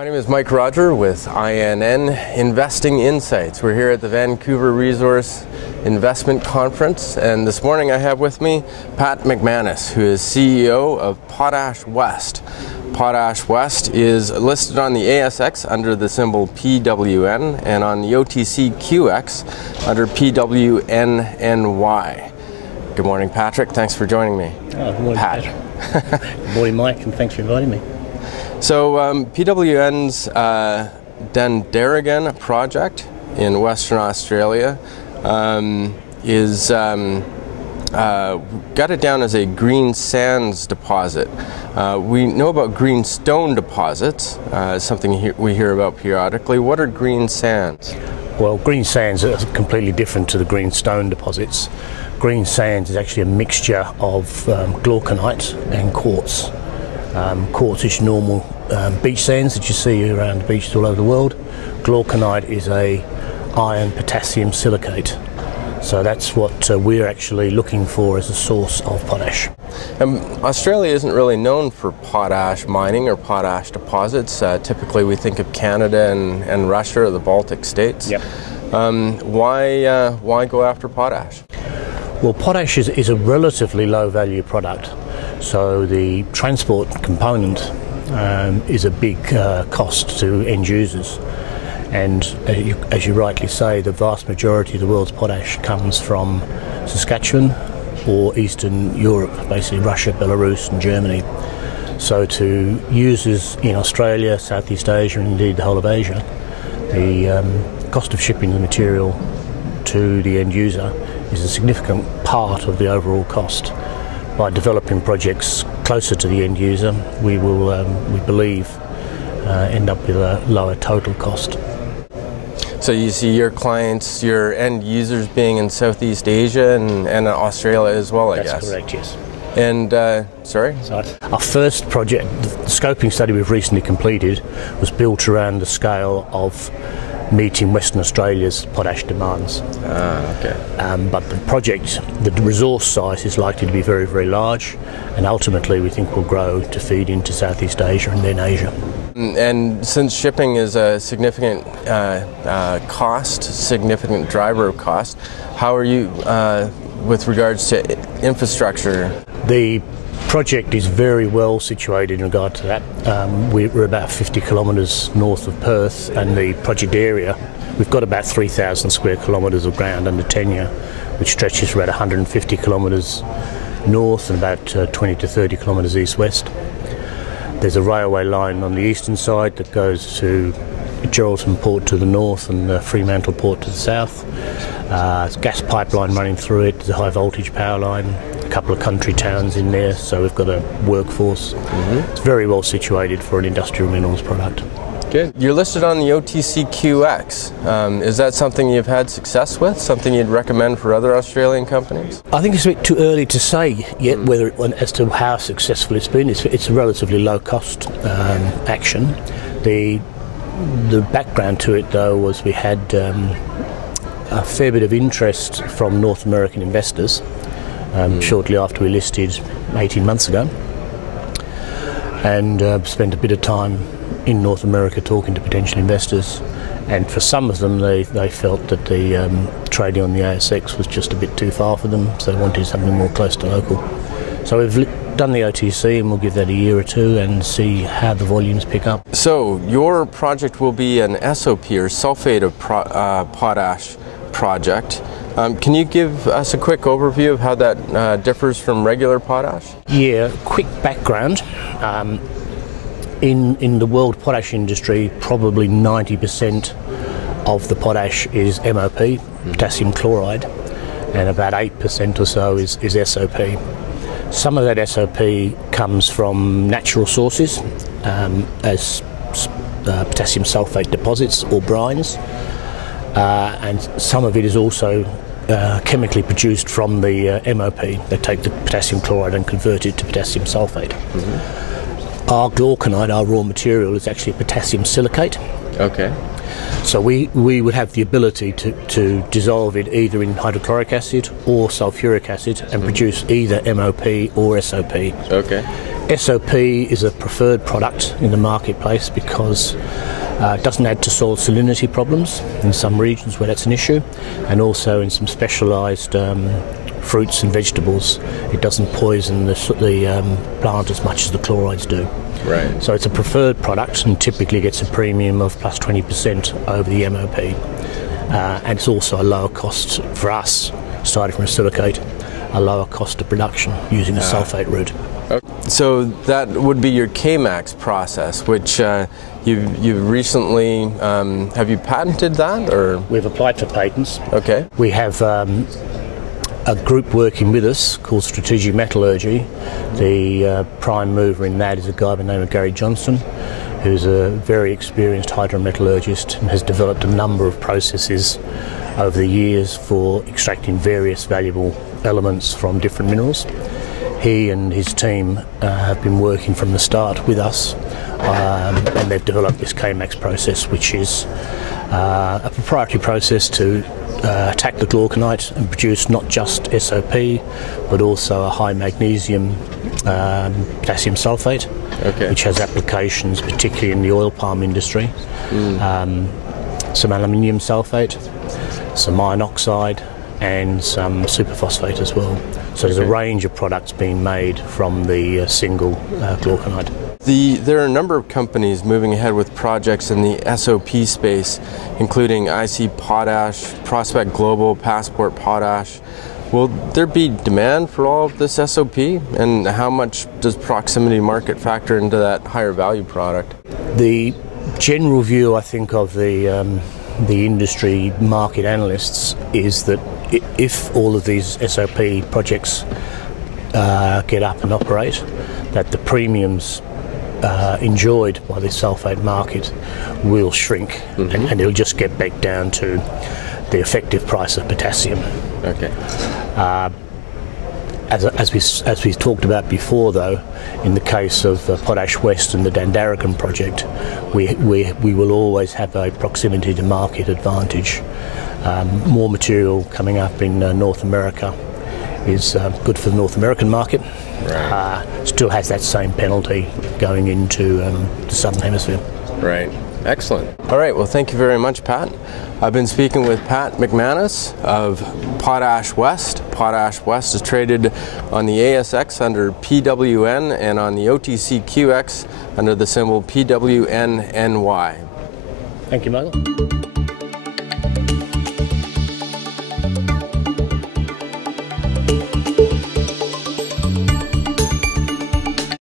My name is Mike Rodger with INN Investing Insights. We're here at the Vancouver Resource Investment Conference, and this morning I have with me Pat McManus, who is CEO of Potash West. Potash West is listed on the ASX under the symbol PWN and on the OTCQX under PWNNY. Good morning, Patrick. Thanks for joining me. Oh, good morning, Pat. Good morning, Mike, and thanks for inviting me. So PWN's Dandaragan project in Western Australia is got it down as a green sands deposit. We know about greenstone deposits, something we hear about periodically. What are green sands? Well, green sands are completely different to the greenstone deposits. Green sands is actually a mixture of glauconite and quartz. Quartz is normal beach sands that you see around the beaches all over the world. Glauconite is a iron potassium silicate. So that's what we're actually looking for as a source of potash. Australia isn't really known for potash mining or potash deposits. Typically we think of Canada and Russia or the Baltic states. Yep. Why go after potash? Well, potash is a relatively low value product. So the transport component is a big cost to end users. And as you rightly say, the vast majority of the world's potash comes from Saskatchewan or Eastern Europe, basically Russia, Belarus and Germany. So to users in Australia, Southeast Asia and indeed the whole of Asia, the cost of shipping the material to the end user is a significant part of the overall cost. By developing projects closer to the end user, we will, we believe, end up with a lower total cost. So you see your clients, your end users being in Southeast Asia and Australia as well, I guess? That's correct, yes. And, sorry? Our first project, the scoping study we've recently completed, was built around the scale of meeting Western Australia's potash demands. Okay. But the project, the resource size is likely to be very, very large, and ultimately we think will grow to feed into Southeast Asia and then Asia. And since shipping is a significant significant driver of cost, how are you with regards to infrastructure? The project is very well situated in regard to that. We're about 50 kilometres north of Perth, and the project area, we've got about 3,000 square kilometres of ground under tenure, which stretches for about 150 kilometres north and about 20 to 30 kilometres east-west. There's a railway line on the eastern side that goes to Geraldton Port to the north and Fremantle Port to the south. There's a gas pipeline running through it, there's a high voltage power line, a couple of country towns in there, so we've got a workforce. It's very well situated for an industrial minerals product. Good. You're listed on the OTCQX. Is that something you've had success with? Something you'd recommend for other Australian companies? I think it's a bit too early to say yet as to how successful it's been. It's a relatively low cost action. The background to it though was we had a fair bit of interest from North American investors shortly after we listed 18 months ago, and spent a bit of time in North America talking to potential investors, and for some of them they felt that the trading on the ASX was just a bit too far for them, so they wanted something more close to local. So we've done the OTC, and we'll give that a year or two and see how the volumes pick up. So your project will be an SOP or sulfate of potash project. Can you give us a quick overview of how that differs from regular potash? Yeah, quick background. In the world potash industry, probably 90% of the potash is MOP, potassium chloride, and about 8% or so is SOP. Some of that SOP comes from natural sources, as potassium sulfate deposits or brines, and some of it is also chemically produced from the MOP. They take the potassium chloride and convert it to potassium sulfate. Our glauconite, our raw material, is actually a potassium silicate. Okay. So we would have the ability to dissolve it either in hydrochloric acid or sulfuric acid and produce either MOP or SOP. Okay. SOP is a preferred product in the marketplace because it doesn't add to soil salinity problems in some regions where that's an issue, and also in some specialised fruits and vegetables it doesn't poison the plant as much as the chlorides do. Right. So it's a preferred product and typically gets a premium of plus 20% over the MOP. And it's also a lower cost for us, starting from a silicate, a lower cost of production using the sulfate route. So that would be your K-Max process, which you've recently, have you patented that, or? We've applied for patents. Okay. We have a group working with us called Strategic Metallurgy. The prime mover in that is a guy by the name of Gary Johnson, who's a very experienced hydrometallurgist and has developed a number of processes over the years for extracting various valuable elements from different minerals. He and his team have been working from the start with us, and they've developed this K-Max process, which is a proprietary process to attack the glauconite and produce not just SOP, but also a high magnesium potassium sulfate, which has applications particularly in the oil palm industry. Some aluminium sulfate, some iron oxide, and some superphosphate as well. So there's a range of products being made from the single glauconite. There are a number of companies moving ahead with projects in the SOP space, including IC Potash, Prospect Global, Passport Potash. Will there be demand for all of this SOP, and how much does proximity market factor into that higher value product? The general view, I think, of the industry market analysts is that if all of these SOP projects get up and operate, that the premiums enjoyed by the sulfate market will shrink, and it'll just get back down to the effective price of potassium. Okay. As we talked about before, though, in the case of Potash West and the Dandaragan project, we will always have a proximity to market advantage. More material coming up in North America is good for the North American market. Right. Still has that same penalty going into the Southern Hemisphere. Right. Excellent. All right. Well, thank you very much, Pat. I've been speaking with Pat McManus of Potash West. Potash West is traded on the ASX under PWN and on the OTCQX under the symbol PWNNY. Thank you, Michael.